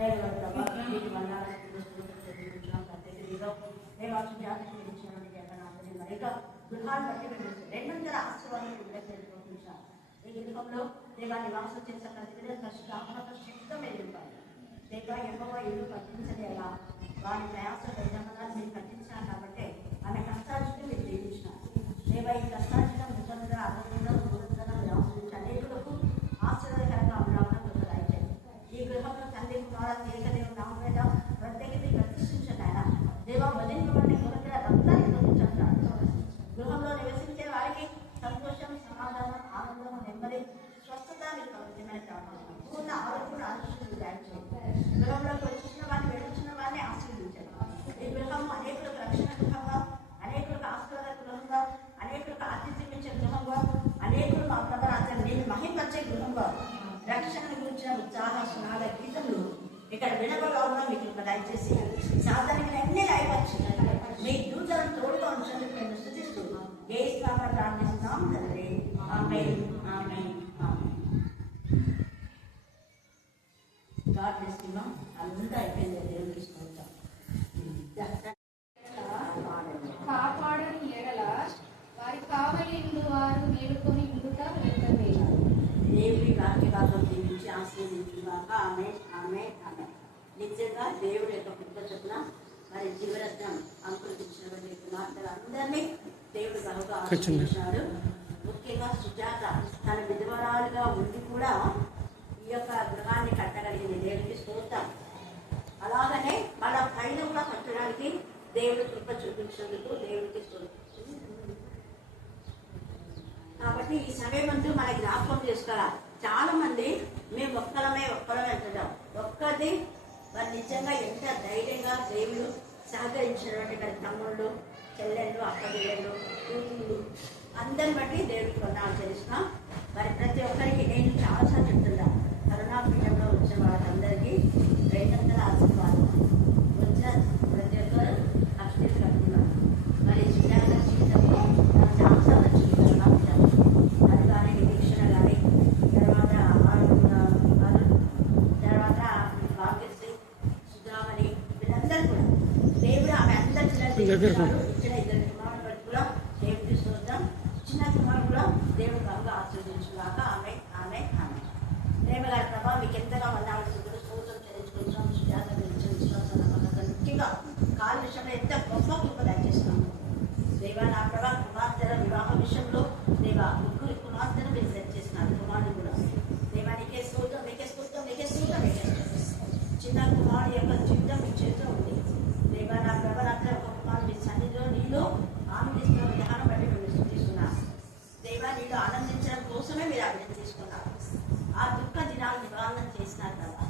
మీకు ప్రత్యేక దేవాసు జాతికి ఇచ్చినటువంటి జగన్నాథుని మరిగా గృహాన్ని బట్టి మేము 200 ఆశీర్వాదాలు తెలియజేసుకుంటున్నాం. ఈ గృహంలో దేవా నివాసం చేసే ప్రతి పరిశుద్ధాత్మక శక్తిగా మీరు ఇవ్వాలి. దేవా ఎక్కువ ఇల్లు కట్టించలేలా వారి ప్రయాస యజమానాన్ని మీరు కట్టించారు కాబట్టి ఆమె కష్టార్జితం మీరు జీవించినారు. దేవా ఈ కష్టార్జితం నిజంగా ఆరోగ్యంగా దూరంగా మీరు ఆశ్రయించి అనేకులకు ఆశ్చర్యకరంగా అమరావడం దయచేయండి. ఈ గృహంలో తండ్రి ద్వారా ఏకదేవుడు నామ మీద ప్రత్యేకత ప్రతిష్ఠించండి. ఆయన దేవా వదిలించబడిన గృహంలో రక్తాన్ని తొలగించారు. గృహంలో నివసించే వారికి సంతోషం, సమాధానం, ఆనందం, నెమ్మది, స్వస్థత మీరు కలుగుతున్నాయి. పూర్ణ ఆరోగ్యం ఆశీర్వాదాలు దయచేయండి. గృహంలోకి వచ్చిన వారిని వెళ్ళొచ్చిన వారిని ఆశీర్వదించండి. ఈ గృహం అనేకులకు రక్షణ గృహంగా, అనేకులకు ఆశీర్వాద గృహంగా, అనేకులకు ఆతిథ్యం ఇచ్చే గృహంగా, అనేకులు మా ప్రభావం నేను మహిమపరిచే గృహంగా, రక్షణను గురించిన ఉత్సాహ స్నాల గీతములు ఇక్కడ వినబడాలని మీకు దయచేసి సాధారణంగా అన్ని రాయవచ్చు. మీ దూతలను తోడుగా ఉంచడానికి మేము స్తుతిస్తూ యేసునామమున ప్రార్థిస్తున్నాం తండ్రి. ఆమేన్, ఆమేన్, ఆమేన్. God bless you. అంతా అయిపోయింది. దేవునికి స్తోత్రం. కాపాడని ఎడల వారి కావలి వారు మేలుకొని ఉండుట వ్యర్థమే. దేవుడి వాక్యభాగం దీవించి ఆశీర్వదించుగాక. ఆమేన్, ఆమేన్, ఆమేన్. నిజంగా దేవుడి యొక్క కృప చొప్పున మరి జీవరత్నం అంకురించినటువంటి కుమార్తెలందరినీ దేవుడు బహుగా ఆశీర్వదించాడు. ముఖ్యంగా సుజాత తన విధవరాలుగా ఉండి కూడా ఈ యొక్క గృహాన్ని కట్టగలిగింది. దేవుడికి స్తోత్రం. అలాగనే మన పైన కూడా కట్టడానికి దేవుడి కృప చూపించినందుకు దేవుడికి స్తోత్రం. కాబట్టి ఈ సమయం అంటూ మన జ్ఞాపకం చేసుకోవాలి. చాలా మంది మేము ఒక్కరమే అంటున్నాం. ఒక్కది వారు నిజంగా ఎంత ధైర్యంగా దేవుడు సహకరించినటువంటి మరి తమ్ముళ్ళు, చెల్లెళ్ళు, అక్కడిళ్ళు, కూతుళ్ళు అందరిని బట్టి దేవుడికి వందనాలు చేస్తున్నాం. మరి ప్రతి ఒక్కరికి నేను చాలాసార్లు చెప్తున్నా, కరోనా పీఠంలో వచ్చిన వాళ్ళందరికీ 200 ఆశీర్వాదం వచ్చిన ప్రతి ఒక్కరు అక్షలు కట్టుకున్నారు. మరి సుజాత జీవితంలో చాలాసార్లు వచ్చింది కరోనా పీఠం. అది కానీ నిరీక్షణ కానీ తర్వాత భాగ్యశ్రీ, సుధామణి వీళ్ళందరూ కూడా దేవుడు ఆమె అందరి ఇచ్చిన 2 కుమారుడు బట్టి కూడా దేవుడికి స్తోత్రం. చిన్న కుమారుడు కూడా దేవుడు బాగా ఆశీర్వదించుగాక. ఆమె ఆమె ఆమె ప్రేమ గారి ప్రభావ మీకు ఎంతగా వందాల్సిందో స్తోత్రం చెల్లించుకుంటున్నాం. సుజాత ముఖ్యంగా కాలు విషయంలో ఎంత గొప్ప కృప దయచేస్తున్నాము. దేవా నా ప్రభా కుమార్తెల వివాహ విషయంలో దేవా 3 కుమార్తెలు మీరు సెట్ చేస్తున్నారు. కుమారుడు కూడా దేవా నీకే స్తోత్రం, నీకే స్తోత్రం, నీకే స్తోత్రం, నీకే స్తోత్రం. చిన్న కుమారుడు యొక్క జీవితం మీ చేతిలో ఉంది. దేవా నా ప్రభావంతా ఒక కుమారుడు మీ సన్నిధిలో నీలో ఆనందిస్తున్న విధానం బట్టి మేము స్తుతిస్తున్నాం. దేవా నీలో ఆనందించడం కోసమే మీరు అభివృద్ధి తీసుకున్నారు. ఆ దుఃఖ దినాలు నివారణ చేసినారు కదా.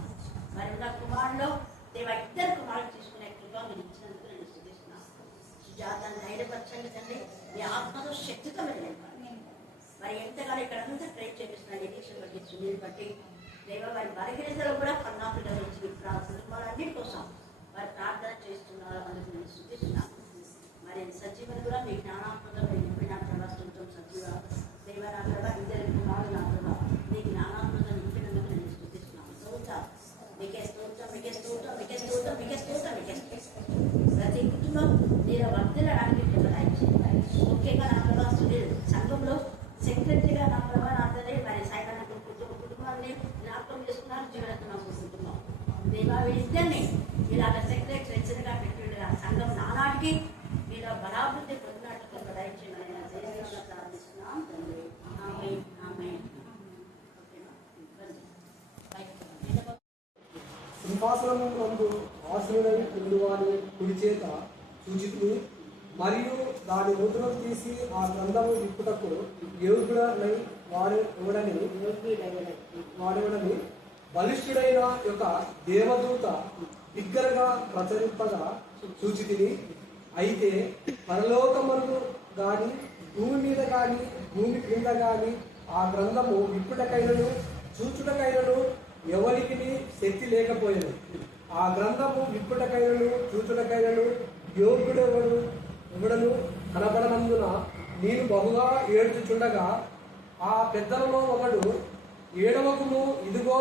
మరి ఉన్న కుమారులో దేవా 2 కుమారులు తీసుకునే కృప మీరు ఇచ్చినందుకు నేను స్తుతిస్తున్నాను. సుజాతను ధైర్యపరచండి తండ్రి. మీ ఆత్మతో శక్తితో మీరు లేపాలి. మరి ఎంతగానో ఇక్కడంతా ట్రై చేపిస్తున్నారు. ఎడిక్షన్ బట్టి, సునీల్ బట్టి దేవ వారి బలహీనతలో కూడా కన్నాపిల్లల నుంచి వాళ్ళన్నిటి కోసం వారు ప్రార్థన చేస్తున్నారు. అందుకు నేను స్తుతిస్తున్నాను. మరి సజీవులు కూడా మీ జ్ఞానాత్మకం నింపిన ప్రభావితం సజీవ దేవ నా ప్రభా 2 కుమారులు నా ప్రభా మీ జ్ఞానాత్మకం నింపినందుకు నేను స్తుతిస్తున్నాను. స్తోత్రం, మీకే స్తోత్రం, మీకే స్తోత్రం, మీకే స్తోత్రం, మీకే స్తోత్రం, మీకే స్తోత్రం. ప్రతి కుటుంబం మీరు వర్ధిల్లడానికి ముఖ్యంగా నా ప్రభా సునీల్ సంఘంలో సెక్రటరీగా నా ప్రభా నాతోనే మరి సాయికాల కుటుంబాన్ని జ్ఞాపకం చేసుకున్నారు. జీవరత్నం కుటుంబం దేవా వీళ్ళిద్దరినీ ఇలాగ సెక్రటరీ హెచ్చరిగా పెట్టిండగా సంఘం నానాటికి మీలో బలాభివృద్ధి పొందినట్లుగా దయచేయమని ప్రార్థిస్తున్నాం తండ్రి. ఆమేన్, ఆమేన్. సింహాసనం నందు ఆశీనుడై ఉండువాని కుడి చేత సూచితుని మరియు దాని ముద్రను తీసి ఆ గ్రంథము విప్పుటకు యోగ్యుడనై వాడెవడని బలిష్ఠుడైన యొక్క దేవదూత బిగ్గరగా ప్రచరింపగా సూచితిని. అయితే పరలోకమును గాని భూమి మీద గాని భూమి క్రింద గాని ఆ గ్రంథము విప్పుటకైనను చూచుటకైనను ఎవరికి శక్తి లేకపోయేది. ఆ గ్రంథము విప్పుటకైనను చూచుటకైనను యోగ్యుడెవడను కనబడనందున నేను బహుగా ఏడ్చుచుండగా ఆ పెద్దలలో ఒకడు ఏడవకుము, ఇదిగో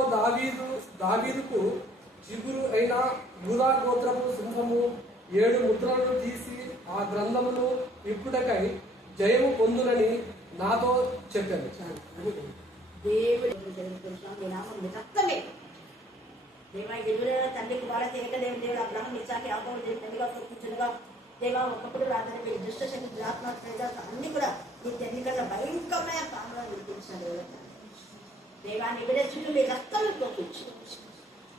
దావీదుకు చిగురు అయిన యూదా గోత్రపు సింహము 7 ముద్రలను తీసి ఆ గ్రంథమును ఇప్పుటకై జయము పొందునని నాతో చెప్పాను. తండ్రి కుమారత ఏకదేవుని దేవుడు అబ్రహం ఇసాకి యాకోబు దేవునిగా కూర్చుండగా దేవా ఒకప్పుడు రాత్రి మీరు దుష్ట శక్తి దురాత్మక అన్ని కూడా నీ ఎన్నికల్లో భయంకరమైన పాములను విడిపించాడు. దేవాన్ని విడచుంటూ మీ రక్తాలు పోపించు.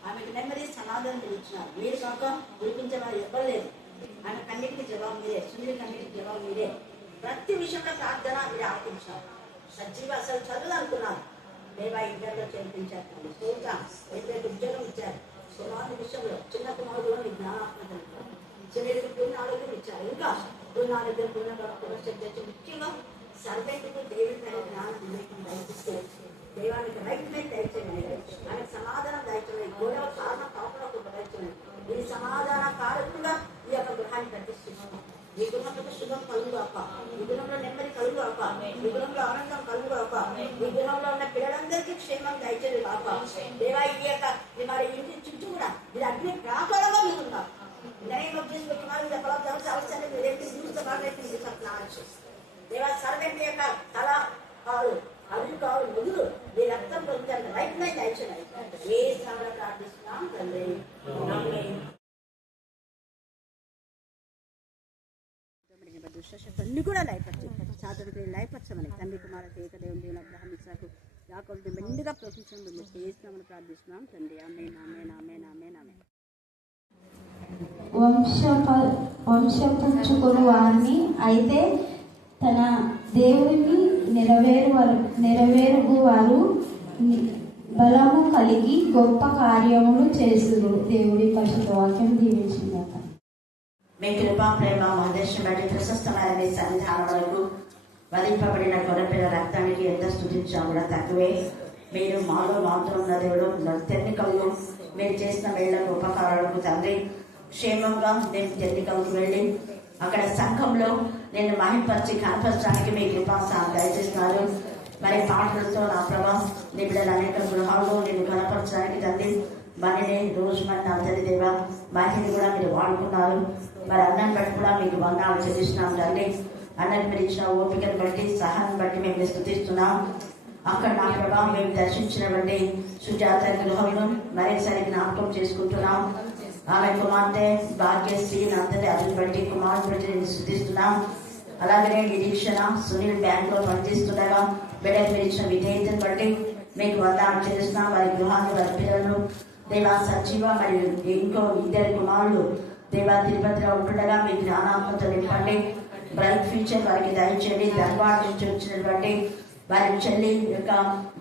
ఆమెకు నెమ్మది సమాధానం ఇచ్చినారు. మీరు కాక విడిపించే వారు ఇవ్వలేదు. ఆమె కన్నిటికి జవాబు మీరే, సుందరి కన్నిటికి జవాబు మీరే. ప్రతి విషయంలో ప్రార్థన మీరు ఆపించారు. సజీవ అసలు చదువు అనుకున్నారు. దేవా ఇద్దరిలో చేర్పించారు. ఇద్దరికి ఉద్యోగం ఇచ్చారు. కుమారుని విషయంలో చిన్న కుమారుడు మీ జ్ఞానాత్మక శరీరకు పూర్ణ ఆరోగ్యం ఇచ్చారు. ఇంకా పూర్ణ ఆరోగ్యం పూర్ణ చేసి ముఖ్యంగా సర్వెంట్కు దేవుడి పైన జ్ఞానం వివేకం దయచేస్తే దేవానికి రైట్ మీద దయచేయండి. ఆమెకు సమాధానం దయచేయండి. గొడవ కారణం కాకుండా దయచేయండి. ఇది సమాధాన కారకులుగా ఈ యొక్క గృహాన్ని ప్రతిష్ఠిస్తున్నాం. ఈ గృహంలో శుభం కలుగు అప్ప, ఈ గృహంలో నెమ్మది కలుగు అప్ప, ఈ గృహంలో ఆనందం కలుగు అప్ప, ఈ గృహంలో ఉన్న పిల్లలందరికీ క్షేమం దయచేది అప్ప. దేవా ఈ యొక్క మరి ఇంటి చుట్టూ కూడా ఇది అగ్ని ప్రాకారంగా మీరున్నారు. దేవా సర్వెంట్ యొక్క తల కాదు అవి కాదు ముదురు మీ రక్తం పొందుతారు. రైట్ మైండ్ దయచేయండి. ఏ స్థానంలో ప్రార్థిస్తున్నాం తండ్రి. దుష్టశక్తులన్నీ కూడా లయపరచు. సాధనకు లయపరచమని తండ్రి కుమారత ఏకదేవుని దేవుని అబ్రహం ఇస్సాకు యాకోబుని మెండుగా ప్రోత్సహించడం చేస్తున్నామని ప్రార్థిస్తున్నాం తండ్రి. ఆమేన్ ఆమేన్ ఆమేన్ ఆమేన్ ఆమేన్. వంశపుచ్చుకుని వారిని అయితే తన దేవుని నెరవేరు వారు బలము కలిగి గొప్ప కార్యములు చేసురు. దేవుడి పరిశుద్ధ వాక్యం దీవించిందాక. మీ కృపా ప్రేమ మహదేశం బట్టి ప్రశస్తమైన మీ సన్నిధానం వరకు వధింపబడిన గొర్రెపిల్ల రక్తానికి ఎంత స్తుతించాం కూడా తక్కువే. మీరు మాలో మాత్రం ఉన్న దేవుడు తెన్నికలు మీరు చేసిన వేళ్లకు ఉపకారాలకు తండ్రి క్షేమంగా నేను తెన్నికలకు వెళ్ళి అక్కడ సంఘంలో నేను మహింపరిచి కనపరచడానికి మీ కృపా దయచేస్తున్నారు. మరి పాటలతో నా ప్రభా నీ బిడ్డలు అనేక గృహాల్లో నేను కనపరచడానికి తండ్రి మనని రోజు మన నా తల్లి దేవ మహిళని కూడా మీరు వాడుకున్నారు. మరి అన్నం బట్టి కూడా మీకు వందనాలు చెల్లిస్తున్నాం తండ్రి. అన్నకి మీరు ఇచ్చిన ఓపికను బట్టి సహనం బట్టి మేము స్తుతిస్తున్నాం. అక్కడ నా ప్రభావం మేము దర్శించినటువంటి సుజాత గృహంలో మరోసారి జ్ఞాపకం చేసుకుంటున్నాం. ఆమె కుమార్తె భాగ్యశ్రీ అందరి అతని బట్టి కుమార్తె బట్టి నేను స్తుతిస్తున్నాం. అలాగనే నిరీక్షణ సునీల్ బ్యాంక్ లో పనిచేస్తుండగా బిడ్డకు మీరు ఇచ్చిన విధేయతను బట్టి మీకు వందనాలు చెల్లిస్తున్నాం. వారి గృహాన్ని వారి పిల్లలను దేవా సజీవ మరియు ఇంకో 2 కుమారులు దేవా తిరుపతిలో ఉంటుండగా మీ జ్ఞానాత్మతో నింపండి. బ్రైట్ ఫ్యూచర్ వారికి దయచేయండి. ధర్వాడ్ నుంచి వచ్చినటువంటి వారి చెల్లి యొక్క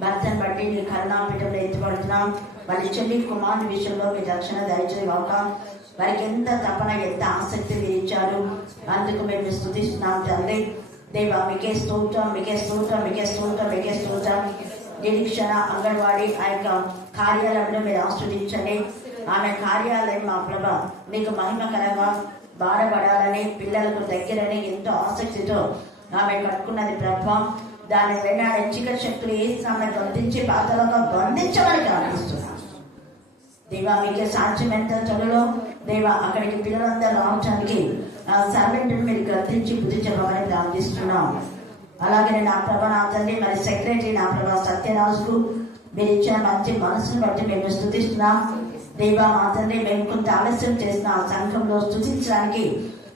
భర్తను బట్టి మీ కరుణాపీఠంలో ఎత్తుపడుతున్నాం. వారి చెల్లి కుమారుని విషయంలో మీ రక్షణ దయచేయక వారికి ఎంత తపన ఎంత ఆసక్తి మీరు ఇచ్చారు. అందుకు మేము స్తుతిస్తున్నాం తండ్రి. దేవా మీకే స్తోత్రం మీకే స్తోత్రం మీకే స్తోత్రం మీకే స్తోత్రం. నిరీక్షణ అంగన్వాడీ ఆ యొక్క కార్యాలయంలో మీరు ఆస్వాదించండి. ఆమె కార్యాలయం మా ప్రభా మీకు మహిమకరంగా బాధపడాలని పిల్లలకు దగ్గరని ఎంతో ఆసక్తితో ఆమె కట్టుకున్నది ప్రభావం. దాని వెంటనే చీకటి శక్తులు ఏ సమయం బంధించి పాత్రలుగా బంధించమని ప్రార్థిస్తున్నాం. దేవా మీకే సాధ్యం ఎంత త్వరలో దేవా అక్కడికి పిల్లలందరూ రావడానికి సర్వెంట్ మీరు గర్తించి బుద్ధి చెప్పమని ప్రార్థిస్తున్నాం. అలాగే నా ప్రభా నా తల్లి మరి సెక్రటరీ నా ప్రభా సత్యరాజుకు మీరు ఇచ్చిన మంచి మనసును బట్టి మేము స్తుతిస్తున్నాం. దేవా మా తండ్రి మేము కొంత ఆలస్యం చేసిన సంఘంలో స్తుతించడానికి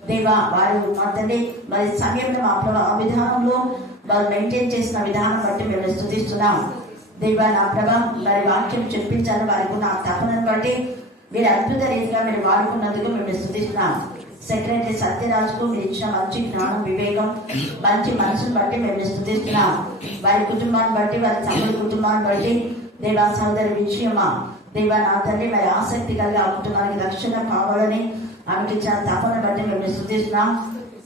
దేవా వారు మా తండ్రి మరి సమయంలో మా ప్రభా ఆ విధానంలో వాళ్ళు మెయింటైన్ చేసిన విధానం బట్టి మేము స్తుతిస్తున్నాం. దేవా నా ప్రభా మరి వాక్యం చెప్పించాలని వారికి ఉన్న తపనను బట్టి మీరు అద్భుత రీతిగా మీరు వాడుకున్నందుకు మేము స్తుతిస్తున్నాం. సెక్రటరీ సత్యరాజుకు మీరు ఇచ్చిన మంచి జ్ఞానం వివేకం మంచి మనసును బట్టి మేము స్తుతిస్తున్నాం. వారి కుటుంబాన్ని బట్టి వారి తమ్ముడి కుటుంబాన్ని బట్టి దేవా సోదరి విషయమా దేవా నా తండ్రి మరి ఆసక్తి కలిగి ఆ కుటుంబానికి రక్షణ కావాలని ఆమెకి ఇచ్చిన తపన బట్టి మేము స్తుతిస్తున్నాం.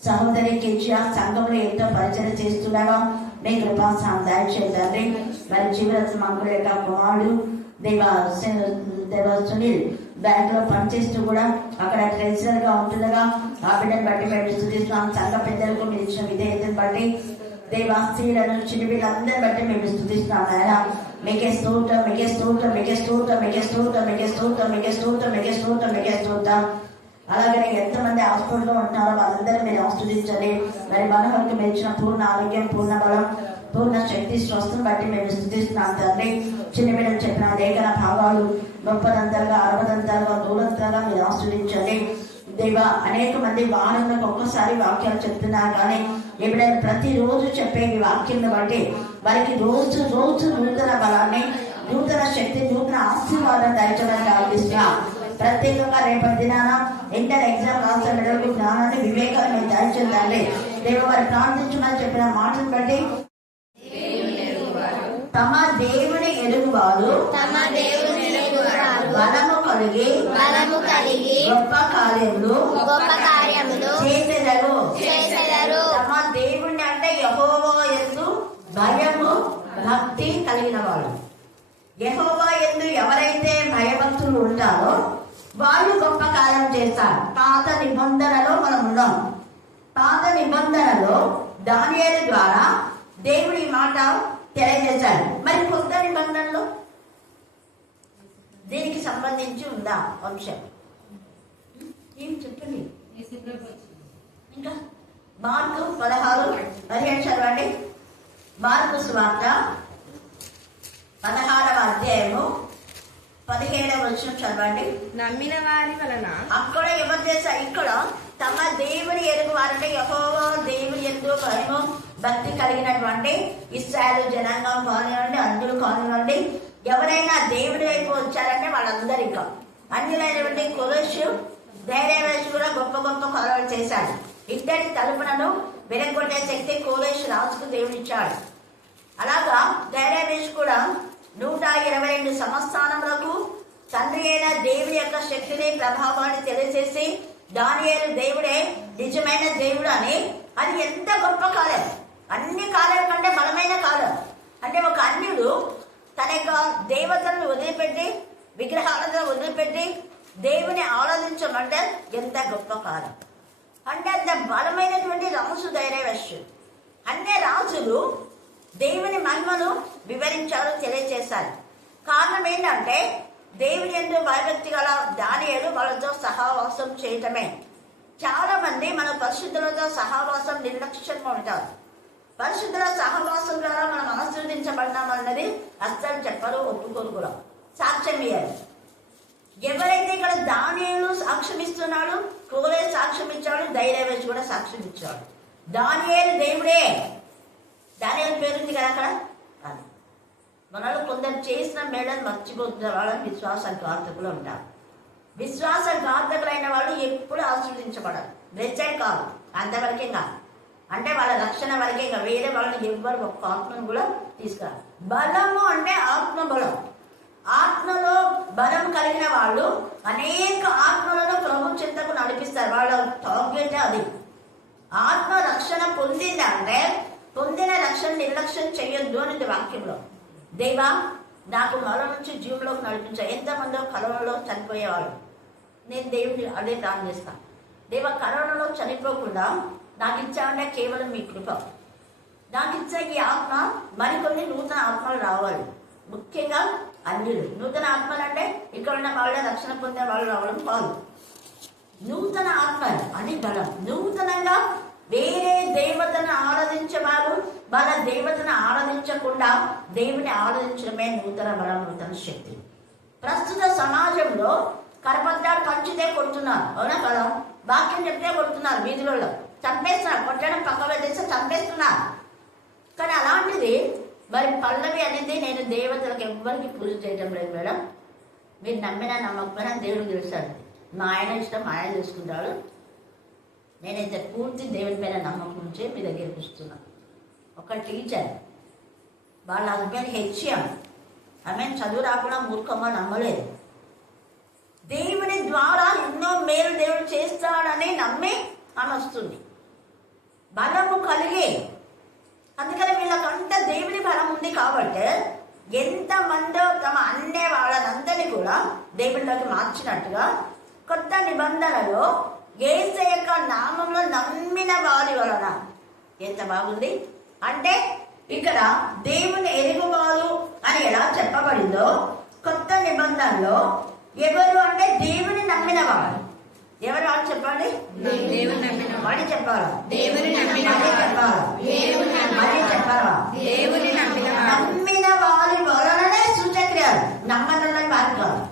సహోదరి కేజీఆ సంఘంలో ఎంతో పరిచయం చేస్తుండగా మీ కృపా దయచేయండి. మరి జీవరత్న మంగుల యొక్క కుమారుడు దేవా సునీల్ బ్యాంక్ లో పనిచేస్తూ కూడా అక్కడ ట్రెజరర్ గా ఉంటుండగా ఆ బిడ్డను బట్టి మేము స్తుతిస్తున్నాం. సంఘ పెద్దలకు మీరు ఇచ్చిన విధేయతను బట్టి దేవా స్త్రీలను చిన్నపిల్లలందరిని బట్టి మేము స్తుతిస్తున్నాం. ఆయన మీకే స్తోత్రం, మీకే స్తోత్రం, మీకే స్తోత్రం, మీకే స్తోత్రం, మీకే స్తోత్రం, మీకే స్తోత్రం, మీకే స్తోత్రం, మీకే స్తోత్రం. అలాగే ఎంతమంది హాస్పిటల్లో ఉంటున్నారో వాళ్ళందరూ మీరు ఆస్వాదించండి. మరి మనోహర్కి మీరు ఇచ్చిన పూర్ణ ఆరోగ్యం, పూర్ణ బలం, పూర్ణ శక్తి, స్వస్థం బట్టి మేము స్థుతిస్తున్నాం తండ్రి. చిన్న బిడ్డలు చెప్పిన లేఖన భావాలు 30 60 దూరంతలుగా మీరు ఆస్వాదించండి దేవా. అనేక మంది వారంలో ఒక్కసారి వాక్యాలు చెప్తున్నారు, కానీ ఎప్పుడైనా ప్రతిరోజు చెప్పే ఈ వాక్యం బట్టి వారికి రోజు రోజు నూతన బలాన్ని, నూతన శక్తి, నూతన ఆశీర్వాదం దయచమని ప్రార్థిస్తున్నాం. ప్రత్యేకంగా రేపటి దినాన ఇంటర్ ఎగ్జామ్ రాసిన బిడ్డలకు జ్ఞానాన్ని, వివేకాన్ని మీరు దయచేయండి దేవ. వారు ప్రార్థించమని చెప్పిన మాటను బట్టి తమ దేవుని ఎరుగువారు బలము కలిగి గొప్ప కార్యములు చేసెదరు. తమ దేవుణ్ణి అంటే యెహోవా యందు భయము భక్తి కలిగిన వాడు. యెహోవా యందు ఎవరైతే భయభక్తులు ఉంటారో వాళ్ళు గొప్ప కార్యం చేస్తారు. పాత నిబంధనలో మనం ఉన్నాం. పాత నిబంధనలో దానియేలు ద్వారా దేవుడి మాట తెలియజేశాడు. మరి కొత్త నిబంధనలో దీనికి సంబంధించి ఉందా అంశం? ఏం చెప్పండి. ఇంకా మార్కు 16:15 చదవండి. మార్కు సువార్త 16వ అధ్యాయము 17వ వచనం చదవండి. నమ్మిన వారి వలన అక్కడ ఎవరు చేశారు? ఇక్కడ తమ దేవుని ఎరుగు వారంటే యెహోవా దేవుని యందు భయము భక్తి కలిగినటువంటి ఇశ్రాయేలు జనాంగం కానివ్వండి, అన్యులు కానివ్వండి, ఎవరైనా దేవుడి వైపు వచ్చారంటే వాళ్ళందరూ ఇంకా అన్యులైనటువంటి కొరేషు, ధైర్యవేషు కూడా గొప్ప గొప్ప కార్యాలు చేశాడు. ఇద్దరి తలుపులను వెనకొట్టే శక్తి కోరేషు రాజుకు దేవుడిచ్చాడు. అలాగా ధైర్యవేషు కూడా 122 సంవత్సరములకు తండ్రి అయిన దేవుడి యొక్క శక్తిని, ప్రభావాన్ని తెలియజేసి దానియేలు దేవుడే నిజమైన దేవుడు అని, అది ఎంత గొప్ప కాలం, అన్ని కాలం కంటే బలమైన కాలం. అంటే ఒక అన్యుడు తన యొక్క దేవతలను వదిలిపెట్టి, విగ్రహాలను వదిలిపెట్టి దేవుని ఆరాధించమంటే ఎంత గొప్ప కాలం. అంటే అంత బలమైనటువంటి రాజు ధైర్యవేషు. అన్ని రాజులు దేవుని మహిమను వివరించారు, తెలియజేశారు. కారణం ఏంటంటే దేవుని యందు భయభక్తి గల దానియేలు వాళ్ళతో సహవాసం చేయటమే. చాలా మంది మన పరిశుద్ధులతో సహవాసం నిర్లక్ష్యంగా ఉంటారు. పరిశుద్ధుల సహవాసం ద్వారా మనం ఆశీర్వదించబడినామన్నది అస్సలు చెప్పరు, ఒప్పుకోరు కూడా, సాక్ష్యం ఇయ్యారు. ఎవరైతే ఇక్కడ దానియేలు సాక్ష్యం ఇస్తున్నాడు, కోరే సాక్ష్యం ఇచ్చాడు, ధైర్యవేషు కూడా సాక్ష్యం ఇచ్చాడు. దానియేలు దేవుడే. దానియేలు పేరుంది కదా అక్కడ. కాదు, మనలో కొందరు చేసిన మేడలు మర్చిపోతున్న వాళ్ళని విశ్వాసఘాతకులు ఉంటారు. విశ్వాసఘాతకులైన వాళ్ళు ఎప్పుడు ఆశీర్వదించబడరు. బ్లెస్సెడ్ కాదు, అంతవరకే కాదు. అంటే వాళ్ళ రక్షణ వరకే, ఇంకా వేరే వాళ్ళని ఎవ్వరు ఒక్క ఆత్మను కూడా తీసుకురారు. బలము అంటే ఆత్మ బలం. ఆత్మలో బలం కలిగిన వాళ్ళు అనేక ఆత్మలను ప్రభు చింతకు నడిపిస్తారు. వాళ్ళ టార్గెట్ అది. ఆత్మ రక్షణ పొందిందంటే పొందిన రక్షణ నిర్లక్ష్యం చేయొద్దు అనేది వాక్యంలో. దేవా నాకు మల నుంచి జీవులోకి నడిపించా. ఎంతమందో కరోనాలో చనిపోయేవాళ్ళు. నేను దేవుని అదే ప్రార్థన చేస్తాను. దేవా కరోనాలో చనిపోకుండా నాకు ఇచ్చామంటే కేవలం మీ కృప. నాకు ఇచ్చే ఈ ఆత్మ మరికొన్ని నూతన ఆత్మలు రావాలి. ముఖ్యంగా అన్యులు. నూతన ఆత్మలు అంటే ఇక్కడ ఉన్న వాళ్ళే రక్షణ పొందే వాళ్ళు రావడం కాదు. నూతన ఆత్మలు అని బలం. నూతనంగా వేరే దేవతను ఆరాధించేవారు వాళ్ళ దేవతను ఆరాధించకుండా దేవుని ఆరాధించడమే నూతన బలం, నూతన శక్తి. ప్రస్తుత సమాజంలో కరపత్రాలు పంచితే కొడుతున్నారు, అవునా కదా? వాక్యం చెప్తే కొడుతున్నారు, వీధులలో చంపేస్తున్నారు, కొట్టడం పక్క వేస్తే చంపేస్తున్నారు. కానీ అలాంటిది మరి పల్లవి అనేది నేను దేవతలకు ఎవ్వరికి పూజ చేయటం లేదు మేడం. మీరు నమ్మినా నమ్మకపోయినా దేవుడు తెలుస్తాడు. మా ఆయన ఇష్టం ఆయన చూసుకుంటాడు. నేనైతే పూర్తి దేవుని పైన నమ్మకం ఉంచి మీ దగ్గరికి వస్తున్నాను. ఒక టీచర్ వాళ్ళ హస్బెండ్ హెచ్ఎం, ఆమె చదువు రాకుండా మూర్ఖంగా నమ్మలేదు. దేవుని ద్వారా ఎన్నో మేలు దేవుడు చేస్తాడని నమ్మి ఆమె వస్తుంది. బలము కలిగి, అందుకని వీళ్ళకంత దేవుని బలం ఉంది కాబట్టి ఎంతమందో తమ అన్నే వాళ్ళనందరినీ కూడా దేవుడిలోకి మార్చినట్టుగా కొత్త నిబంధనలో యేసు యొక్క నామంలో నమ్మిన వారి వలన ఎంత బాగుంది. అంటే ఇక్కడ దేవుని ఎరుగువారు అని ఎలా చెప్పబడిందో కొత్త నిబంధనలో ఎవరు అంటే దేవుని నమ్మిన వాడు. ఎవరు వాళ్ళు చెప్పండి? దేవుని నమ్మిన మళ్ళీ చెప్పాలా? దేవుని నమ్మిన మళ్ళీ చెప్పాలా? మళ్ళీ చెప్పాలా? దేవుని నమ్మిన నమ్మిన వారి వలననే సూచక్రియలు, నమ్మని వారి కాదు.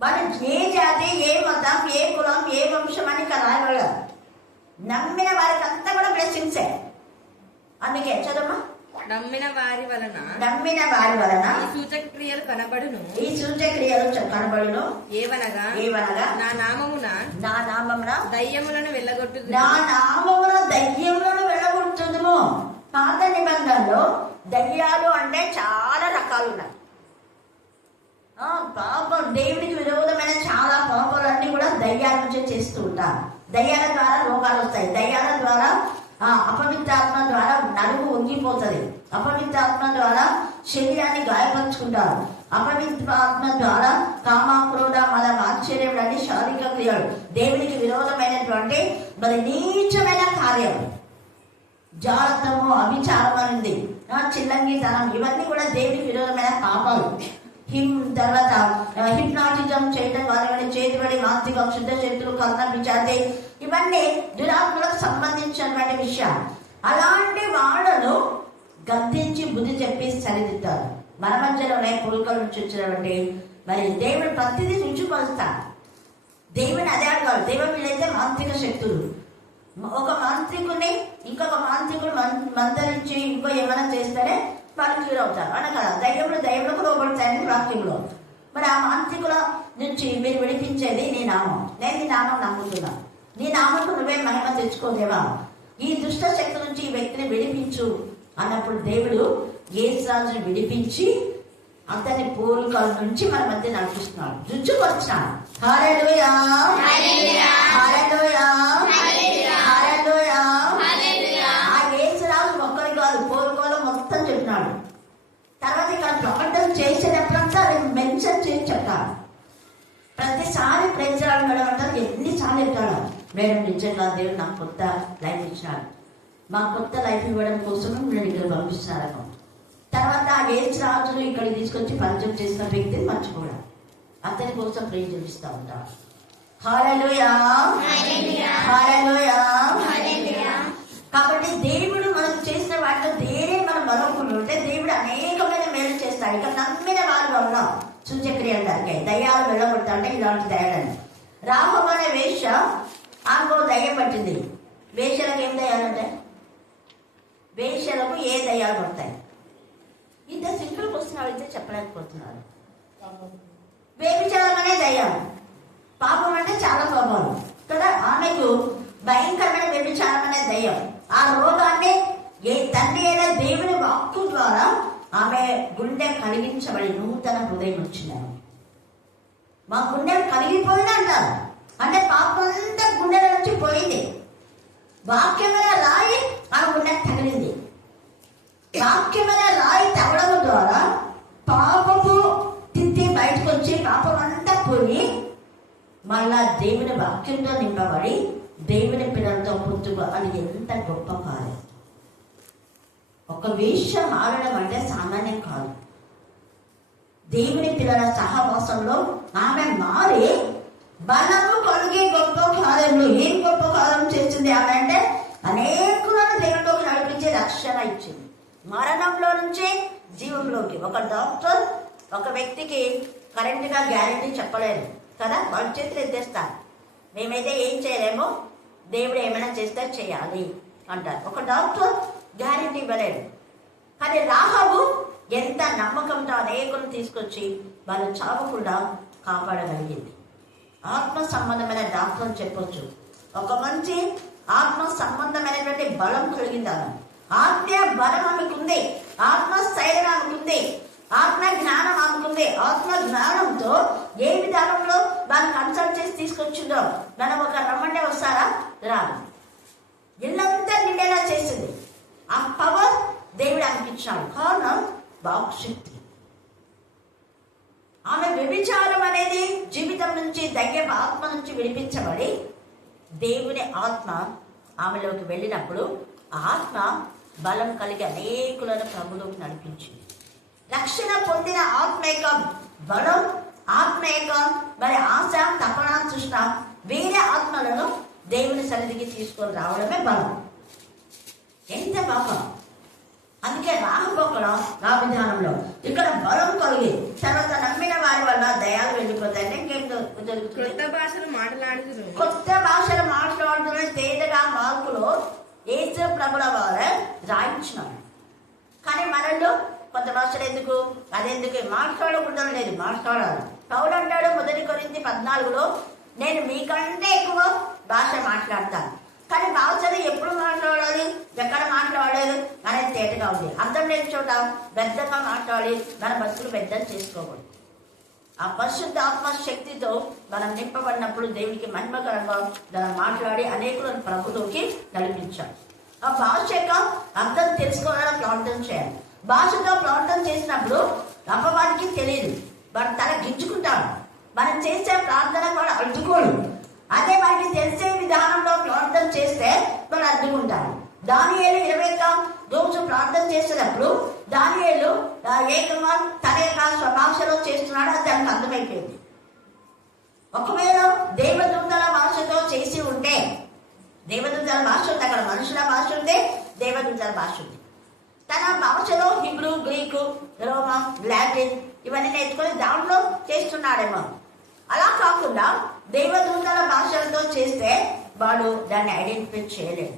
వాళ్ళు ఏ జాతి, ఏ మతం, ఏ కులం, ఏ వంశం అని రాయబడ. నమ్మిన వారికి అంతా కూడా బ్లెస్సింగ్సే. అందుకే చదమ్మా. నమ్మిన వారి వలన నమ్మిన వారి వలన ఈ సూచక్రియలు కనబడును. ఈ సూచక్రియలు కనబడును. ఏవనగా నా నామమున దయ్యములను వెళ్ళగొట్టు. నా నామమున దయ్యములను వెళ్ళగొట్టుదుము. పాత నిబంధనలో దయ్యాలు అంటే చాలా రకాలు ఉన్నాయి. పాపం, దేవుడికి విరోధమైన చాలా పాపాలన్నీ కూడా దయ్యాల నుంచే చేస్తూ ఉంటారు. దయ్యాల ద్వారా రోగాలు వస్తాయి. దయ్యాల ద్వారా అపవిత్రాత్మ ద్వారా నడుము వంగిపోతుంది. అపవిత్రాత్మ ద్వారా శరీరాన్ని గాయపరుచుకుంటారు. అపవిత్రాత్మ ద్వారా కామ, క్రోధ, మద, ఆశ్చర్యములని శారీరక క్రియలు, దేవునికి విరోధమైనటువంటి మరి నీచమైన కార్యం, జాగ్రత్తము, అభిచారం అనేది, చిల్లంగితనం, ఇవన్నీ కూడా దేవునికి విరోధమైన పాపాలు. తర్వాత హిప్నాటిజం చేయడం, వారి చేతిబడి, మానసిక శుద్ధ శక్తులు, కర్ణ విచారి, ఇవన్నీ దురాత్మలకు సంబంధించినటువంటి విషయం. అలాంటి వాళ్ళను గద్దించి బుద్ధి చెప్పి సరిదిద్దారు. మన మధ్యలోనే పురుకల నుంచి వచ్చినటువంటి మరి దేవుడు ప్రతిదీ రుచిపరుస్తాడు. దేవుని అదే అడగాలి. దేవుడు వీళ్ళైతే మాంత్రిక శక్తులు. ఒక మాంత్రికుని ఇంకొక మాంత్రికుడు మందరించి ఇంకో ఏమైనా చేస్తేనే వాళ్ళు క్యూర్ అవుతారు అన కదా. దయ్యములకు లోబడతాయని వాక్యంలో. మరి ఆ మాంత్రికుల నుంచి మీరు విడిపించేది నీ నామం. నేను నీ నామం నమ్ముతున్నా. నీ నామంకు నువ్వే మహిమ తెచ్చుకోదేవా. ఈ దుష్ట శక్తి నుంచి ఈ వ్యక్తిని విడిపించు అన్నప్పుడు దేవుడు యేసురాజుని విడిపించి అతని పోలికల నుంచి మన మధ్య నడిపిస్తున్నాడు, రుచిపరుచున్నాడు. హల్లెలూయా, హల్లెలూయా, హల్లెలూయా. ఆ యేసురాజు ఒక్కరి కాదు, పోలికలు మొత్తం చెప్పినాడు. తర్వాత ఇక్కడ ప్రకటన చేసేటప్పుడంతా మెన్షన్ చేసి చెప్తాడు. ప్రతిసారి ప్రజలు మేడం ఎన్నిసార్లు చెప్తాడు, మేడం నిజంగా దేవుడు నాకు కొత్త లైఫ్ ఇచ్చినాడు, మా కొత్త లైఫ్ ఇవ్వడం కోసం నేను ఇక్కడ పంపిస్తున్నాను. తర్వాత ఆ యేసురాజును ఇక్కడికి తీసుకొచ్చి పరిచయం చేసిన వ్యక్తిని మర్చిపోవడం, అతని కోసం ప్రేమ చూపిస్తూ ఉంటాం. హల్లెలూయా, హల్లెలూయా. కాబట్టి దేవుడు మనకు చేసిన వాటిలో దేనే మనం మరొకరు ఉంటే దేవుడు అనేకమైన మేలు చేస్తాడు. ఇక నమ్మిన వారి వల్ల సూచక్రియలు దొరికాయి. దయ్యాలు వెళ్ళగొడతా అంటే ఇలాంటి దయ్యాలని. రాహబు అనే వేష ఆమెకు దయ్యం పట్టింది. వేషలకు ఏం దయ్యాలంటే, వేషలకు ఏ దయ్యాలు పడతాయి? ఇంత సింపుల్ క్వశ్చన్ అడిగితే చెప్పలేకపోతున్నారు. వ్యభిచారం అనే దయ్యం, పాపం అంటే చాలా పాపాలు కదా. ఆమెకు భయంకరమైన వ్యభిచారం అనే దయ్యం. ఆ రోగాన్ని ఏ తండ్రి అయినా దేవుని వాక్కు ద్వారా ఆమె గుండె కలిగించబడి నూతన హృదయం వచ్చింది. మా గుండె కలిగిపోయింది అంటారు. అంటే పాపం అంతా గుండెల నుంచి పోయింది. వాక్యమైన రాయి ఆ గుండె తగిలింది. వాక్యమైన రాయి తగలడం ద్వారా పాపము తిత్తి బయటకు వచ్చి పాపం అంతా పోయి మళ్ళా దేవుని వాక్యంతో నింపబడి దేవుని పిల్లలతో పుట్టుకు. అది ఎంత గొప్ప కార్యం. ఒక వేషం మారడం అంటే సామాన్యం కాదు. దేవుని పిల్లల సహవాసంలో ఆమె మారి బలము కలిగే గొప్ప కార్యంలో ఏం గొప్ప కార్యం చేసింది ఆమె అంటే, అనేకులను దేవుడిలోకి నడిపించి రక్షణ ఇచ్చింది. మరణంలో నుంచి జీవంలోకి. ఒక డాక్టర్ ఒక వ్యక్తికి కరెంట్గా గ్యారెంటీ చెప్పలేరు కదా, వాళ్ళ చేతులు ఎత్తేస్తారు. మేమైతే ఏం చేయలేమో, దేవుడు ఏమైనా చేస్తే చేయాలి అంటారు. ఒక డాక్టర్ గ్యారెంటీ ఇవ్వలేడు. కానీ రాహాబు ఎంత నమ్మకంతో అనేకులను తీసుకొచ్చి వాళ్ళు చావకుండా కాపాడగలిగింది. ఆత్మ సంబంధమైన డాక్టర్ అని చెప్పొచ్చు. ఒక మంచి ఆత్మ సంబంధమైనటువంటి బలం కలిగింది ఆమె. ఆత్మీయ బలం ఆమెకుంది, ఆత్మ స్థైర్యం ఆమెకుంది, ఆత్మ జ్ఞానం ఆమెకుంది. ఆత్మ జ్ఞానంతో ఏ విధానంలో దాన్ని కన్సల్ట్ చేసి తీసుకొచ్చిందో, మనం ఒక రమ్మంటే వస్తారా, రాదు, ఇల్లంతా నిండేలా చేసింది. ఆ పవర్ దేవుడు అనిపించాడు. కారణం వాక్శక్తి. ఆమె వ్యభిచారం అనేది జీవితం నుంచి, దయ్య ఆత్మ నుంచి విడిపించబడి దేవుని ఆత్మ ఆమెలోకి వెళ్ళినప్పుడు ఆత్మ బలం కలిగి అనేకులను ప్రభులోకి నడిపించింది. రక్షణ పొందిన ఆత్మీయ బలం, ఆత్మీయ మరి ఆశ, తపన, తృష్ణ వేరే ఆత్మలను దేవుని సన్నిధికి తీసుకొని రావడమే బలం. ఎంత పాపం. అందుకే రాకపోకడం నా విధానంలో ఇక్కడ బలం కలిగి తర్వాత నమ్మిన వారి వల్ల దయాలు వెళ్ళిపోతాయి. ఇంకేం జరుగుతుంది? కొత్త భాషలు మాట్లాడుతున్నారు. కొత్త భాషలు మాట్లాడుతున్న తేజగా మార్కులు యేసు ప్రభుల వారే రాయించినారు. కానీ మనల్లో కొత్త భాషలు ఎందుకు, అదెందుకు? మాట్లాడకూడదు లేదు, మాట్లాడాలి. పౌలు అంటాడు 1 కొరింథీ 14లో, నేను మీకంటే ఎక్కువ భాష మాట్లాడతాను. కానీ భాషను ఎప్పుడు మాట్లాడాలి, ఎక్కడ మాట్లాడాలి అనేది తేటగా ఉంది. అర్థం లేని చోట పెద్దగా మాట్లాడి మన బతుకులు పెద్దలు చేసుకోకూడదు. ఆ పరిశుద్ధ ఆత్మ శక్తితో మనం నింపబడినప్పుడు దేవునికి మహిమకరంగా మనం మాట్లాడి అనేకులను ప్రభులోకి నడిపించాలి. ఆ భాష యొక్క అర్థం తెలుసుకోవాలని ప్రార్థన చేయాలి. భాషతో ప్రార్థన చేసినప్పుడు అపవాదికి తెలియదు, వాడు తల గించుకుంటాడు. మనం చేసే ప్రార్థన వాడు అడ్డుకోడు. అదే వాడికి తెలిసే విధానంలో ప్రార్థన చేస్తే వాడు అడ్డుకుంటాడు. దానియేలు 21 రోజు ప్రార్థన చేసినప్పుడు దానియేలు ఏకంగా తన యొక్క స్వభాషలో చేస్తున్నాడు. అది దానికి అర్థమైపోయింది. ఒకవేళ దేవదూతల భాషతో చేసి ఉంటే, దేవదూతల భాష ఉంది, అక్కడ మనుషుల భాష ఉంది, దేవదూతల భాష ఉంది. తన భాషలో హిబ్రూ, గ్రీకు, రోమా, లాటిన్ ఇవన్నీ నేర్చుకొని దాంట్లో చేస్తున్నాడేమో. అలా కాకుండా దేవదూతల భాషలతో చేస్తే వాడు దాన్ని ఐడెంటిఫై చేయలేడు.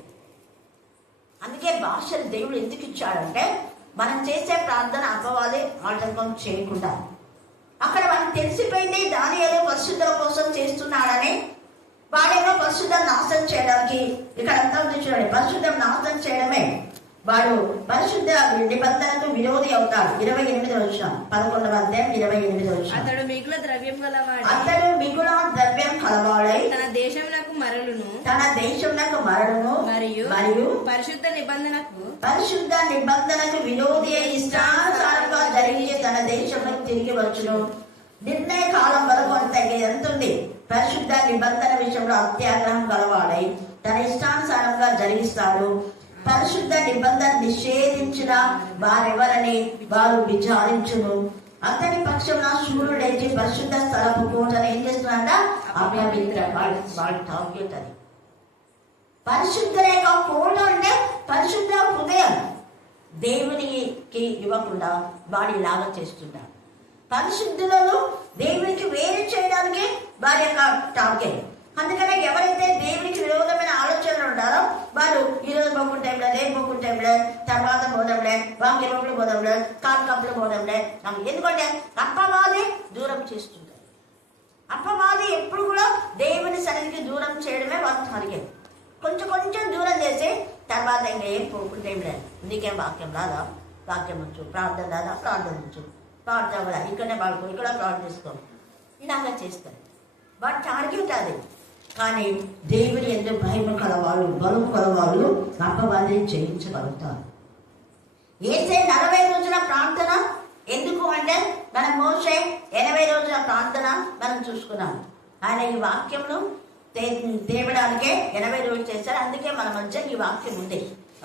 అందుకే భాషలు దేవుడు ఎందుకు ఇచ్చాడంటే మనం చేసే ప్రార్థన అపవాది ఆటంకం చేయకుండా. అక్కడ మనకు తెలిసిపోయింది దానియేలు పరిశుద్ధుల కోసం చేస్తున్నాడని. వాడేమో పరిశుద్ధం నాశనం చేయడానికి, ఇక్కడ అంతా ఉంది చూడండి, పరిశుద్ధం నాశనం చేయడమే. వాడు పరిశుద్ధ నిబంధనకు విరోధి అవుతాడు. 28వ వచనం, 11వ అధ్యాయం 28వ వచనం. అతడు మిగుల ద్రవ్యం కలవాడై తన దేశమునకు మరలును మరియు పరిశుద్ధ నిబంధనకు విరోధి ఇష్టానుసారంగా జరిగి తన దేశంలోకి తిరిగి వచ్చును. నిర్ణయ కాలం వరకు అంత ఎంత ఉంది. పరిశుద్ధ నిబంధన విషయంలో అత్యాగ్రహం కలవాడై తన ఇష్టానుసారంగా జరిగిస్తాడు. పరిశుద్ధ నిబంధన నిషేధించిన వారెవరని వారు విచారించును. అతని పక్షంలో శూరుడు లేచి పరిశుద్ధ స్థలపు కోటను ఏం చేస్తున్నాడ? అపవిత్ర. వాళ్ళ టార్గెట్ అది. పరిశుద్ధ రేఖ కోట అంటే పరిశుద్ధ హృదయం. దేవునికి ఇవ్వకుండా వాడి లాగా చేస్తున్నాడు. పరిశుద్ధులను దేవునికి వేరు చేయడానికి వారి యొక్క టార్గెట్. అందుకనే ఎవరైతే దేవునికి విరోధమైన ఆలోచనలు ఉంటారో వారు ఈరోజు పోకుంటేంలే, రేపు పోకుంటేంలే, తర్వాత పోదాంలే, వాక్యములు పోదాంలే, కాకప్పులు పోదాంలే. ఎందుకంటే అపవాది దూరం చేస్తుంటారు. అపవాది ఎప్పుడు కూడా దేవుని సన్నిధికి దూరం చేయడమే వాళ్ళు టార్గెట్. కొంచెం దూరం చేసి తర్వాత ఇంకా ఏం పోకుంటేంలే, నీకేం వాక్యం రాదా, వాక్యం వచ్చు, ప్రార్థన రాదా, ప్రార్థన వచ్చు, ప్రార్థన కూడా ఇక్కడనే పడుకో, ఇక్కడ ప్రార్థిస్తాం, ఇలాగా చేస్తారు. వాటి టార్గెట్ అది. కానీ దేవుని ఎందుకు భయం కలవాళ్ళు, బలం కలవాళ్ళు అపవాదిని జయించగలుగుతారు. ఏసే 40 రోజుల ప్రార్థన ఎందుకు అంటే మనం మోషే 80 రోజుల ప్రార్థన మనం చూసుకున్నాం. ఆయన ఈ వాక్యంలో తేవడానికే 80 రోజులు చేశారు. అందుకే మన మధ్య ఈ వాక్యం ఉంది.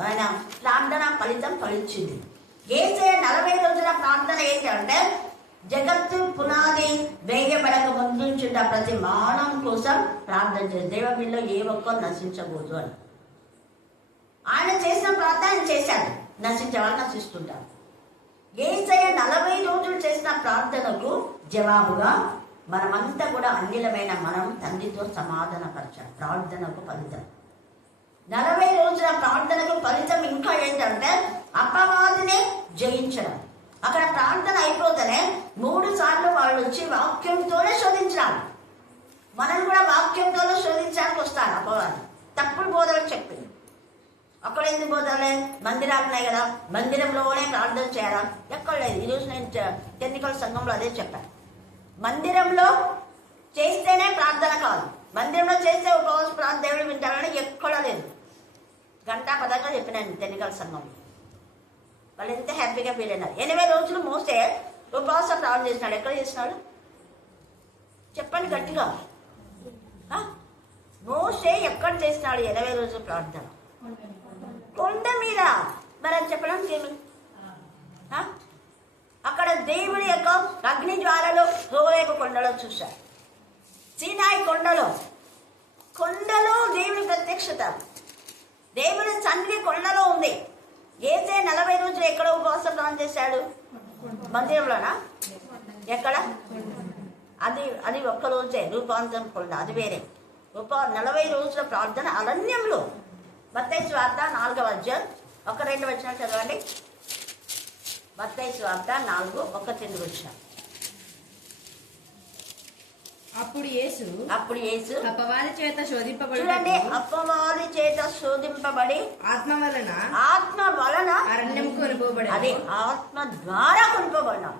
ఆయన ప్రార్థన ఫలితం ఫలించింది. ఏసే 40 రోజుల ప్రార్థన ఏంటి అంటే జగత్తు పునాది వేయబడక ముందుంచున్న ప్రతి మానవం కోసం ప్రార్థన చేసి దేవుడిలో ఏ ఒక్కరు నశించకూడదు అని ఆయన చేసిన ప్రార్థన చేశాడు. నశించే వాళ్ళు నశిస్తుంటారు. యేసయ్య 40 రోజులు చేసిన ప్రార్థనకు జవాబుగా మనమంతా కూడా అన్నిలమైన మనం తండ్రితో సమాధానపరచాలి. ప్రార్థనకు ఫలితం 40 రోజుల ప్రార్థనకు ఫలితం ఇంకా ఏంటంటే అపవాదిని జయించడం. అక్కడ ప్రార్థన అయిపోతేనే 3 సార్లు వాళ్ళు వచ్చి వాక్యంతోనే శోధించాలి. మనం కూడా వాక్యంతోనే శోధించడానికి వస్తారు అపవాది. తప్పుడు బోధనలు చెప్పింది. అక్కడ ఎందుకు బోధలే? మందిరాలు ఉన్నాయి కదా, మందిరంలోనే ప్రార్థన చేయాలా? ఎక్కడ లేదు. ఈరోజు నేను టెక్నికల్ సంఘంలో అదే చెప్పాను. మందిరంలో చేస్తేనే ప్రార్థన కాదు, మందిరంలో చేస్తే ఉపవాస ప్రార్థన దేవుడు వింటారని ఎక్కడ లేదు. గంటా పదంగా చెప్పినాను టెక్నికల్ సంఘంలో. వాళ్ళు ఎంత హ్యాపీగా ఫీల్ అయినారు. 80 రోజులు మోసే ఉపవాస ప్రార్థన చేసినాడు. ఎక్కడ చేసినాడు చెప్పండి గట్టిగా. మోసే ఎక్కడ చేసినాడు 80 రోజులు ప్రార్థన? కొండ మీద. మరి అది చెప్పడానికి ఏమి? అక్కడ దేవుని యొక్క అగ్ని జ్వాలలు హోరేబు కొండలో చూశారు. సీనాయి కొండలో దేవుని ప్రత్యక్షత, దేవుని సన్నిధి కొండలో ఉంది. ఏసే 40 రోజులు ఎక్కడ ఉపవాస ప్రార్థన చేశాడు? మందిరంలోనా? ఎక్కడ? అది ఒక్క రోజే రూపాంతరం కొండ, అది వేరే. 40 రోజుల ప్రార్థన అరణ్యంలో. మత్తయి సువార్త 4వ అధ్యాయం 1-2 వచనాలు చదవండి. మత్తయి సువార్త 4:1-2 వచనాలు. అప్పుడు యేసు అపవాది చేత శోధింపబడి, చూడండి, అపవాది చేత శోధింపబడి ఆత్మ వలన అరణ్యంకు కొనుకోబడి, అది ఆత్మ ద్వారా కొనుకోబడినాం.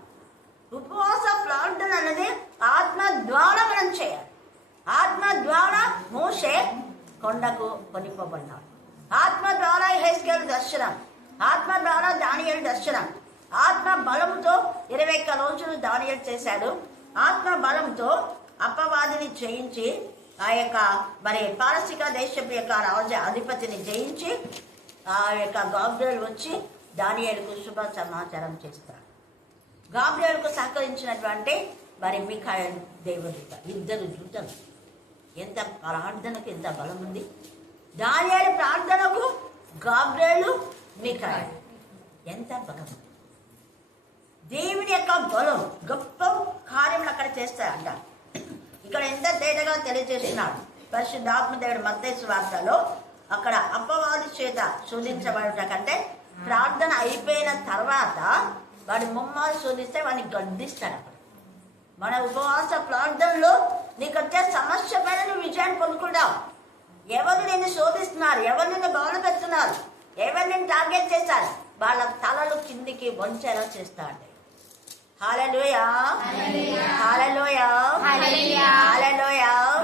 ఉపవాస ప్రార్థన అనేది ఆత్మ ద్వారా మనం చేయాలి. ఆత్మ ద్వారా మోషే కొండకు కొనిపోబడినాడు. ఆత్మ ద్వారా హెస్కేలు దర్శనం, ఆత్మ ద్వారా దానియేలు దర్శనం. ఆత్మ బలంతో 21 రోజులు దానియేలు చేశాడు. ఆత్మ బలంతో అపవాదిని జయించి ఆ యొక్క పారసిక దేశపు యొక్క రాజు అధిపతిని జయించి ఆ యొక్క గాబ్రియల్ వచ్చి దానియేలుకు శుభ సమాచారం చేస్తాడు. గాబ్రియల్కు సహకరించినటువంటి మిఖాయేలు దేవదూత, 2 దూతలు. ఎంత ప్రార్థనకు ఎంత బలం ఉంది! దానియేలు ప్రార్థనకు గాబ్రియలు, మిఖాయేలు ఎంత బలం! దేవుని యొక్క బలం, గొప్ప కార్యములు అక్కడ చేస్తారంట. ఇక్కడ ఎంత తేటగా తెలియజేస్తున్నాడు పరిశుద్ధాత్మ దేవుడు మత్తయి సువార్తలో. అక్కడ అపవాది చేత శోధించబడట కంటే ప్రార్థన అయిపోయిన తర్వాత వాడు ముమ్మాలు శోధిస్తే వాడిని గద్దిస్తాడు. మన ఉపవాస ప్రార్థనలో నీకు వచ్చే సమస్య పైన నువ్వు విజయాన్ని పొందుకుంటావు. ఎవరు నిన్ను శోధిస్తున్నారు, ఎవరు నిన్ను బాధ పెడుతున్నారు, ఎవరు నిన్ను టార్గెట్ చేస్తారు, వాళ్ళ తలలు కిందికి వంచేలా చేస్తాడు. హల్లెలూయా, హల్లెలూయా, హల్లెలూయా,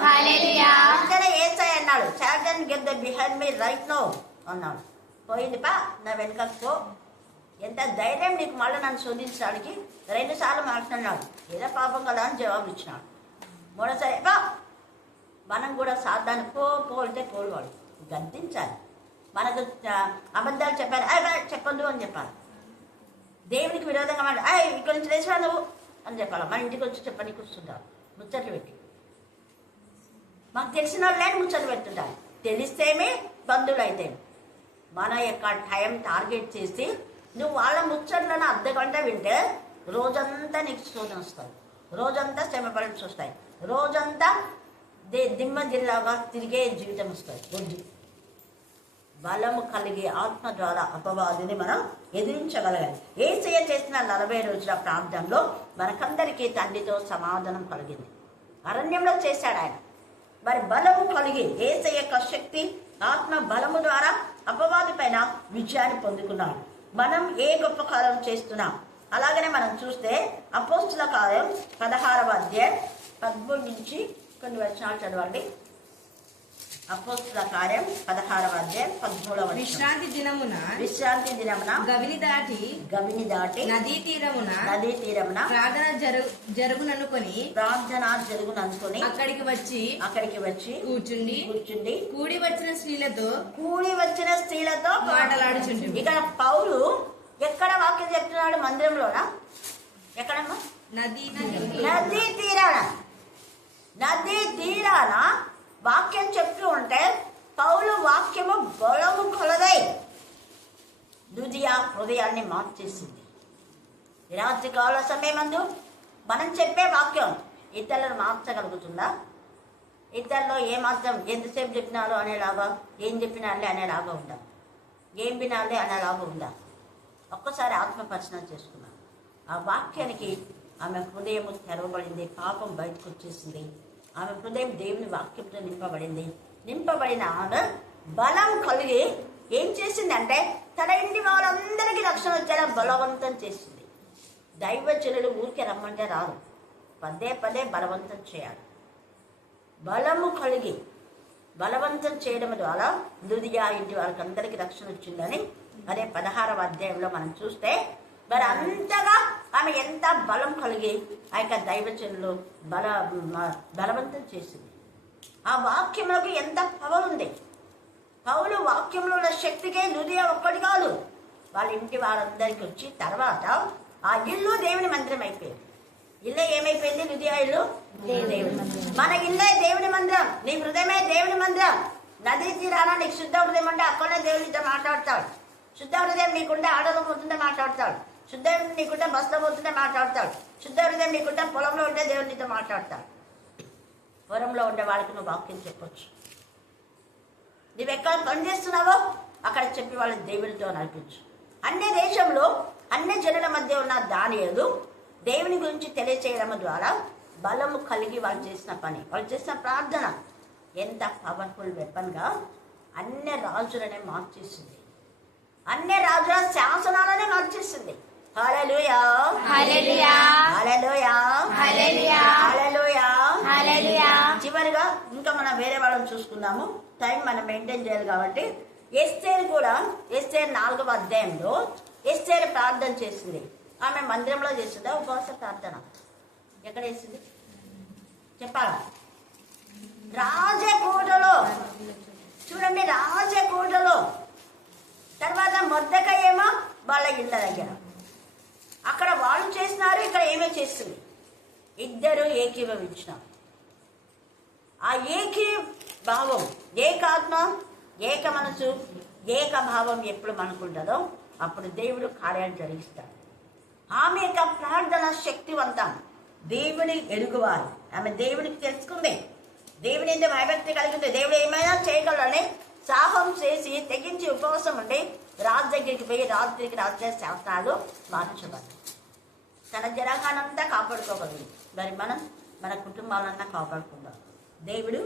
హల్లెలూయా. అంటే యేసయ్య అన్నాడు, Satan get the behind me right now అన్నాడు. పోయింది పా, నా వెనుకకు పో. ఎంత ధైర్యం నీకు మళ్ళీ నన్ను శోధించడానికి? 2 సార్లు మాట్లాడినాడు. ఏదో పాపం కదా అని జవాబు ఇచ్చినాడు. 3సారి బా, మనం కూడా సాధారణ పోలితే పోలవాడు గద్దించాలి. మనకు అబద్ధాలు చెప్పాలి, చెప్పొద్దు అని చెప్పాలి. దేవునికి విరోధంగా మాట, ఇక్కడి నుంచి లేచిరా నువ్వు అని చెప్పాలి. మన ఇంటికి వచ్చి చెప్పని కూర్చుంటారు, ముచ్చట్లు పెట్టి. మాకు తెలిసిన వాళ్ళని ముచ్చట్లు పెడుతుంటారు. తెలిస్తేమే బంధువులు అయితే మన యొక్క టైం టార్గెట్ చేసి నువ్వు వాళ్ళ ముచ్చట్లను అర్ధగంట వింటే రోజంతా నీకు శోధన వస్తుంది, రోజంతా శ్రమపడాల్సి వస్తాయి, రోజంతా దిమ్మ జిల్లాగా తిరిగే జీవితం వస్తుంది. వద్దు. బలము కలిగి ఆత్మ ద్వారా అపవాదిని మనం ఎదిరించగలగాలి. యేసయ్య చేసిన 40 రోజుల ప్రార్థనలో మనకందరికీ తండ్రితో సమాధానం కలిగింది. అరణ్యంలో చేశాడు ఆయన. బలము కలిగి యేసయ్య యొక్క శక్తి ఆత్మ బలము ద్వారా అపవాది పైన విజయాన్ని పొందుకున్నాడు. మనం ఏ గొప్ప కార్యం చేస్తున్నాం? అలాగనే మనం చూస్తే అపోస్తుల కార్యం 16వ అధ్యాయం 13 నుంచి కొన్ని వచనాలు చదవండి. అపోస్తుల కార్యం 16వ అధ్యాయం 13వ వచనం. విశ్రాంతి దినమున గవిని దాటి నదీ తీరమున ప్రార్థన జరుగుననుకొని అక్కడికి వచ్చి కూర్చుండి కూడి వచ్చిన స్త్రీలతో మాట్లాడుచుండి. ఇక్కడ పౌలు ఎక్కడ వాక్యం చెప్తున్నాడు? మందిరంలోనా? ఎక్కడమ్మా? నదీ తీరాన వాక్యం చెప్తూ ఉంటే పౌలు వాక్యము బలము కొలదై లుదియా హృదయాన్ని మార్చేసింది. రాత్రి కాల సమయమందు మనం చెప్పే వాక్యం ఇతరులను మార్చగలుగుతుందా? ఇతరులో ఏమాత్రం ఎంతసేపు చెప్పినారో అనేలాగా, ఏం చెప్పినారులే అనేలాగా ఉందా? ఏం వినాలి అనేలాగా ఉందా? ఒక్కసారి ఆత్మపరిశీలన చేసుకున్నాం. ఆ వాక్యానికి ఆమె హృదయం తెరవబడింది, పాపం బయటకు వచ్చేసింది. ఆమె హృదయం దేవుని వాక్యంతో నింపబడిన ఆమె బలం కలిగి ఏం చేసిందంటే తన ఇంటి వాళ్ళందరికీ రక్షణ వచ్చేలా బలవంతం చేసింది. దైవజనులు ఊరికే రమ్మంటే రారు, పదే బలవంతం చేయాలి. బలము కలిగి బలవంతం చేయడం ద్వారా లుదియా ఇంటి వాళ్ళకి అందరికీ రక్షణ వచ్చిందని అదే 16వ అధ్యాయంలో మనం చూస్తే అంతగా ఆమె ఎంత బలం కలిగి ఆ యొక్క దైవజనులు బలవంతం చేసింది. ఆ వాక్యంలోకి ఎంత పవర్ ఉంది! పౌలు వాక్యంలో ఉన్న శక్తికే లుదియా ఒక్కటి కాదు, వాళ్ళ ఇంటి వాళ్ళందరికీ వచ్చి తర్వాత ఆ ఇల్లు దేవుని మందిరం అయిపోయింది. ఇల్లే ఏమైపోయింది? లుదియా ఇల్లు దేవుని మందిరం. మన ఇల్లే దేవుని మందిరం. నీ హృదయమే దేవుని మందిరం. నదీ తీరాన నీకు శుద్ధ హృదయం అంటే అక్కడనే దేవునితో మాట్లాడతాడు. శుద్ధ హృదయం నీకుంటే ఆడలో పోతుంటే మాట్లాడతాడు. శుద్ధ హృదయం నీకుంటే బస్సులో పోతుంటే మాట్లాడతాడు. శుద్ధ హృదయం నీకుంటే పొలంలో ఉంటే దేవునితో మాట్లాడతాడు. పొలంలో ఉండే వాళ్ళకి నువ్వు వాక్యం చెప్పొచ్చు. నువ్వు ఎక్కడ పని చేస్తున్నావో అక్కడ చెప్పి వాళ్ళని దేవునితో నడిపించు. అన్ని దేశంలో అన్ని జనుల మధ్య ఉన్న దానియేలు దేవుని గురించి తెలియచేయడం ద్వారా బలము కలిగి వాళ్ళు చేసిన పని, వాళ్ళు చేసిన ప్రార్థన ఎంత పవర్ఫుల్ వెపన్గా అన్ని రాజులనే మార్చేసింది. అన్ని రాజుల శాసనాలనే మార్చేసింది. హల్లెలూయా, హల్లెలూయా, హల్లెలూయా, హల్లెలూయా, హల్లెలూయా, హల్లెలూయా. చివరిగా ఇంకా మనం వేరే వాళ్ళని చూసుకుందాము. టైం మనం మెయింటైన్ చేయాలి కాబట్టి ఎస్తేరు కూడా, ఎస్తేరు 4వ అధ్యాయంలో ఎస్తేరు ప్రార్థన చేసింది. ఆమె మందిరంలో చేసిందా ఉపవాస ప్రార్థన? ఎక్కడ చేసింది చెప్పాలా? రాజకోటలో. చూడండి, రాజకోటలో. తర్వాత మొర్దెకై ఏమో వాళ్ళ ఇళ్ళ దగ్గర. అక్కడ వాళ్ళు చేసినారు, ఇక్కడ ఏమో చేస్తుంది. ఇద్దరు ఏకీభవించినారు. ఆ ఏకీభావం, ఏకాత్మ, ఏక మనసు, ఏక భావం ఎప్పుడు మనకుంటుందో అప్పుడు దేవుడు కార్యాలు జరిగిస్తాడు. ఆమె యొక్క ప్రార్థన శక్తివంతం. దేవుని ఎరుగువారు. ఆమె దేవుడికి తెలుసుకుంది, దేవుని ఎంత భయభక్తి కలిగింది. దేవుడు ఏమైనా చేయగలరని సాహం చేసి తెగించి ఉపవాసం ఉండి రాజు దగ్గరికి పోయి రాత్రికి రాత్రి శాస్త్రాలు మార్చబడి తన జనాంగానంతా కాపాడుకోగలరు. మరి మనం మన కుటుంబాలన్నా కాపాడుకుందాం. దేవుడు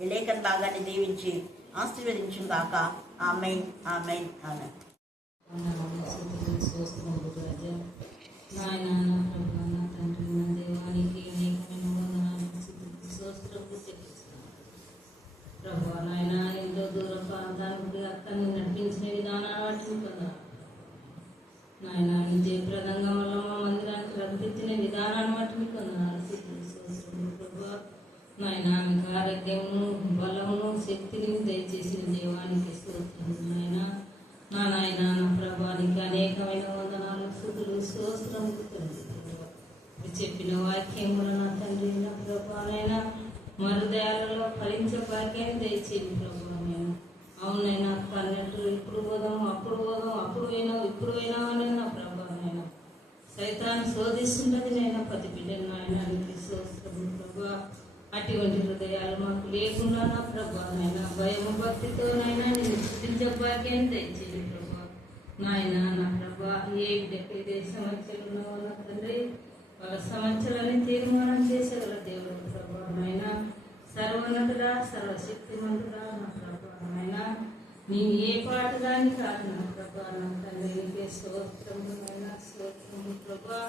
ఈ లేఖన భాగాన్ని దీవించి ఆశీర్వదించిన గాక. ఆమేన్, ఆమేన్, ఆమేన్. ప్రభా నాయన ఎంతో దూరం ప్రాంతానికి అక్కడిని నడిపించిన విధానాన్ని బట్టి పొందాలి నాయన. ఇంతే ప్రదంగం వల్ల మా మందిరానికి రప్పించిన విధానాన్ని బట్టి పొందాలి ప్రభా నాయన. మీకు ఆరోగ్యమును, బలమును, శక్తిని దయచేసిన దేవానికి స్తోత్రం నాయన. నా నాయన, నా ప్రభానికి అనేకమైన వందనాలు, స్తుతులు, స్తోత్రములు చెప్పిన వాక్యం వల్ల నా తండ్రి, నా ప్రభానైనా మరుదయాలలో ఫలించే భాగ్యాన్ని దయచేయండి ప్రభావైనా. అవునైనా అన్నట్టు ఇప్పుడు పోదాం, అప్పుడు పోదాం, అప్పుడు పోయినావు, ఇప్పుడు పోయినావు అని నా ప్రభావైనా సైతాన్ని శోధిస్తుంటది నైనా ప్రతి బిడ్డను నాయన. స్తోత్రము ప్రభా. అటువంటి హృదయాలు మాకు లేకుండా నా ప్రభానైనా భయము భక్తితో నైనా నేను స్థుతించే భాగ్యాన్ని దయచేయండి ప్రభా నాయన. నా ప్రభా ఏ బిడ్డకి సమస్యలు ఉన్నావో నా తండ్రి వాళ్ళ సమస్యలని తీర్మానం చేసేగల దేవుడు ప్రభా నాయన. సర్వనటుడా, సర్వశక్తిమంతుడా నా ప్రభా నాయన. నేను ఏ పాట దాన్ని కాదు నా ప్రభా నా తండ్రి. స్తోత్రము నాయన, స్తోత్రము ప్రభా.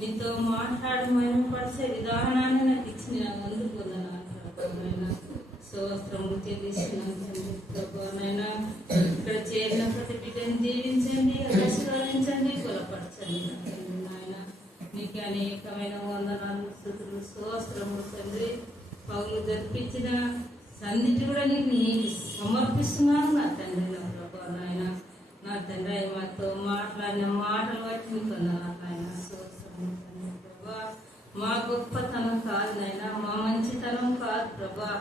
నీతో మాట్లాడమైన పరిచే విధానాన్ని నాకు ఇచ్చిన ముందు పొందనాను ప్రభా నాయన. స్తోత్రము చెల్లిస్తున్నాను తండ్రి ప్రభా నాయన. ఇక్కడ చేరిన ప్రతి బిడ్డని దీవించండి, ఆశీర్వదించండి, బలపరచండి నాయన. నీకు అనేకమైన వందనాలు, స్తుతులు, స్తోత్రము తండ్రి. పౌలు జరిపించిన సన్నిధి కూడా నీకు సమర్పిస్తున్నాను నా తండ్రి, నా ప్రభా నాయన. నా తండ్రి మాతో మాట్లాడిన మాటలు బట్టి నీకు నాయన స్తోత్రము తండ్రి ప్రభా. మా గొప్పతనం కాదు నాయన, మా మంచితనం కాదు ప్రభా.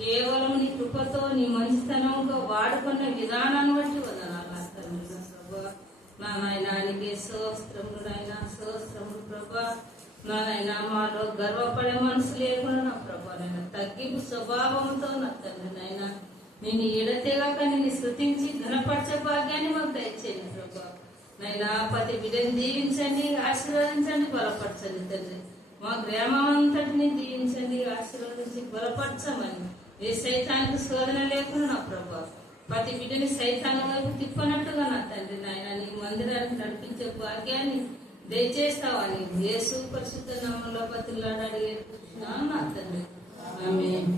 కేవలం నీ కృపతో, నీ మంచితనంతో వాడుకున్న విధానాన్ని బట్టి వందనాలు నా తండ్రి, నా ప్రభా. నా నాయనానికి స్తోత్రములు నాయన, స్తోత్రములు ప్రభా. నా నాయన మాలో గర్వపడే మనసు లేకుండా నా ప్రభా నాయన తగ్గింపు స్వభావంతో నా తండ్రి నాయన నేను ఎడతెగాక నేను స్తుతించి ఘనపరచే భాగ్యాన్ని మాకు దయచేయండి ప్రభా నాయన. ప్రతి బిడ్డని దీవించండి, ఆశీర్వదించండి, బలపరచండి తండ్రి. మా గ్రామం అంతటిని దీవించండి, ఆశీర్వదించి బలపరచమని. ఏ సైతానికి శోధన లేకుండా నా ప్రభా ప్రతి బిడ్డని సైతాన్ వైపు తిప్పనట్టుగా నా తండ్రి నాయన నీ మందిరానికి నడిపించే భాగ్యాన్ని దయచేస్తావని యేసు పరిశుద్ధ నామములో బతిలాడి అడిగే నా తండ్రి. ఆమేన్.